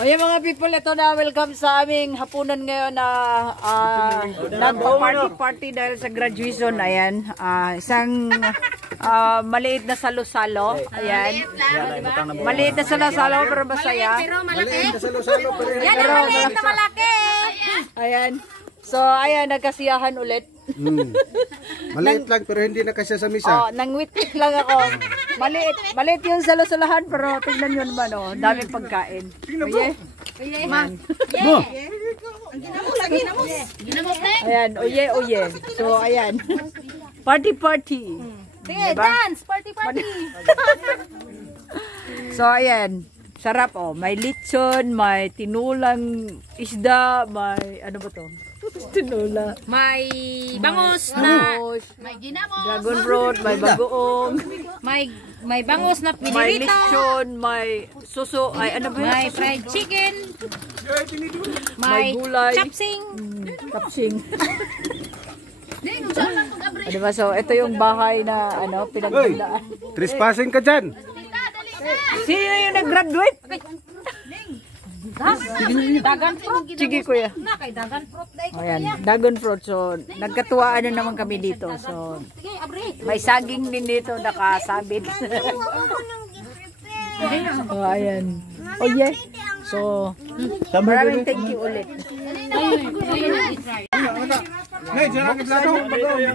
O yung mga people, ito na welcome sa aming hapunan ngayon na nagpa-party dahil sa graduation. Ayan, isang maliit na salo-salo. Ayan, maliit na salo-salo pero masaya. Maliit na salo-salo pero maliit na malaki. Ayan, so ayan, nagkasiyahan ulit. Maliit lang pero hindi na kasya sa misa. Nangwit-wit lang ako. Maliit yung salo-salahan pero tignan nyo naman, daming pagkain. Oye. Ayan, oye. So, ayan. Party. Dance! Party! So, ayan. Sarap, May lechon, may tinulang isda, may, ano ba to? Tinula. May bangus na may ginamos, dragon fruit, may bagoong, may bangus na pinirito, may lechon, may suso, ay ano ba? May fried chicken, may gulay, chapsing. Diba? So, ito yung bahay na pinagdadaan. Trespassing ka dyan. Sino yung nag-graduate? Dagan fruit. Sige, kuya. Kay dagan fruit dai. Ayan, dragon fruit. So, nagkatuwaan na naman kami dito. So, may saging din dito nakasabit. So, ayan. Yeah. So, maraming thank you ulit.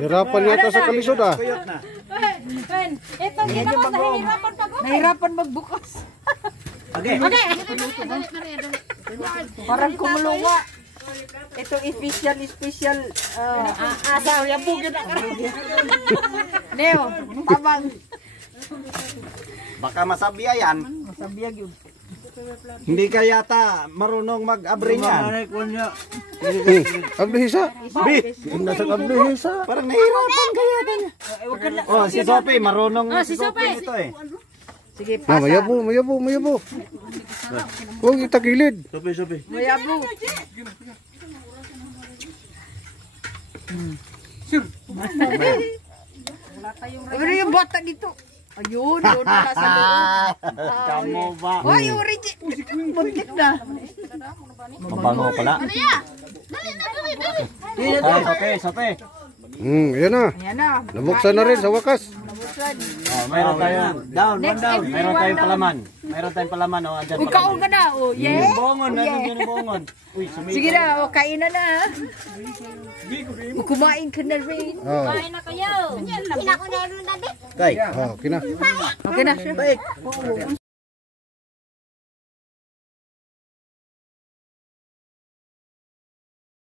Hirapan yata sa kalisod Ito ginamos na hihirapan pa go. Nahirapan magbukas. Okay. Parang kumulunga. Ito special asaw ya bugid na karon. Neo, tabang. Baka masabiyan. Masabiyag yun. Hindi ka yata marunong mag-abri niyan. Ablihisa. Nasa ablihisa. Parang nahihirapan ka yata niya. Si Sophie, marunong si Sophie ito eh. Sige, pasa. Mayabo. Huwag itakilid. Sophie. Mayabo. Ano yung bata dito? Ayun, doon na sa loob. Kamu ba? Hoy, Urichi! Buntit na. Mabango pala. Dali. Sophie. Ayan na. Ayan na. Nabuksan na rin sa wakas. Mayroon tayong Mayroon tayong palaman andyan. Uy, kaon ka na. Yeah. Bongon, nandiyan yung bongon. Uy, Sige na, kainan na. Kumain ka na rin. Kain na kayo. Kay. Okay na. Okay na.